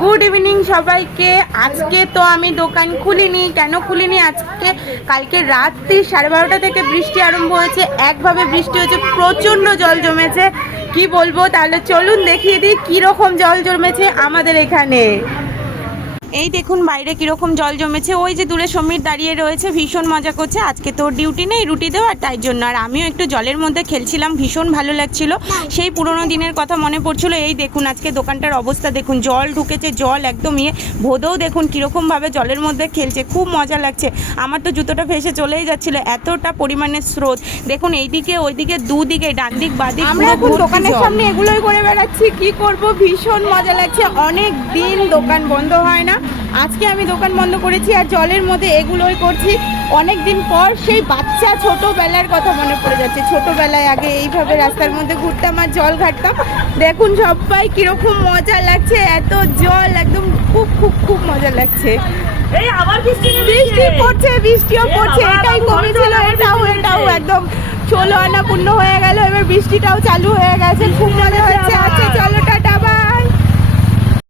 Good evening সবাইকে। আজকে তো আমি দোকান খুলিনি। কেন খুলিনি? আজকে কালকে রাত্রি 12:30 থেকে বৃষ্টি আরম্ভ হয়েছে। একভাবে বৃষ্টি হয়েছে, প্রচণ্ড জল জমেছে। কি বলবো, তাহলে চলুন দেখিয়ে দিই কীরকম জল জমেছে আমাদের এখানে। এই দেখুন বাইরে কিরকম জল জমেছে। ওই যে দূরে সমীর দাঁড়িয়ে রয়েছে, ভীষণ মজা করছে। আজকে তোর ডিউটি নেই রুটি দেওয়ার, তাই জন্য। আর আমিও একটু জলের মধ্যে খেলছিলাম, ভীষণ ভালো লাগছিল। সেই পুরোনো দিনের কথা মনে পড়ছিল। এই দেখুন আজকে দোকানটার অবস্থা দেখুন, জল ঢুকেছে, জল একদম ভোঁদও দেখুন কীরকমভাবে জলের মধ্যে খেলছে, খুব মজা লাগছে। আমার তো জুতোটা ভেসে চলেই যাচ্ছিল, এতটা পরিমাণে স্রোত। দেখুন এইদিকে ওইদিকে দুদিকে, ডান দিক বাদিক, আমরা এখন দোকানের সামনে এগুলোই করে বেড়াচ্ছি। কি করব, ভীষণ মজা লাগছে। অনেক দিন দোকান বন্ধ হয় না, আজকে আমি দোকান বন্ধ করেছি আর জলের মধ্যে এগুলোই করছি। অনেক দিন পর সেই বাচ্চা ছোটোবেলার কথা মনে পড়ে যাচ্ছে। ছোটোবেলায় আগে এইভাবে রাস্তার মধ্যে ঘুরতাম আর জল ঘাটতাম। দেখুন সবাই কীরকম মজা লাগছে, এত জল, একদম খুব খুব খুব মজা লাগছে। বৃষ্টি পড়ছে, বৃষ্টিও পড়ছে। এটাই কমেছিল, এটাও একদম 16 আনা পূর্ণ হয়ে গেল। এবার বৃষ্টিটাও চালু হয়ে গেছে, খুব মজা হচ্ছে।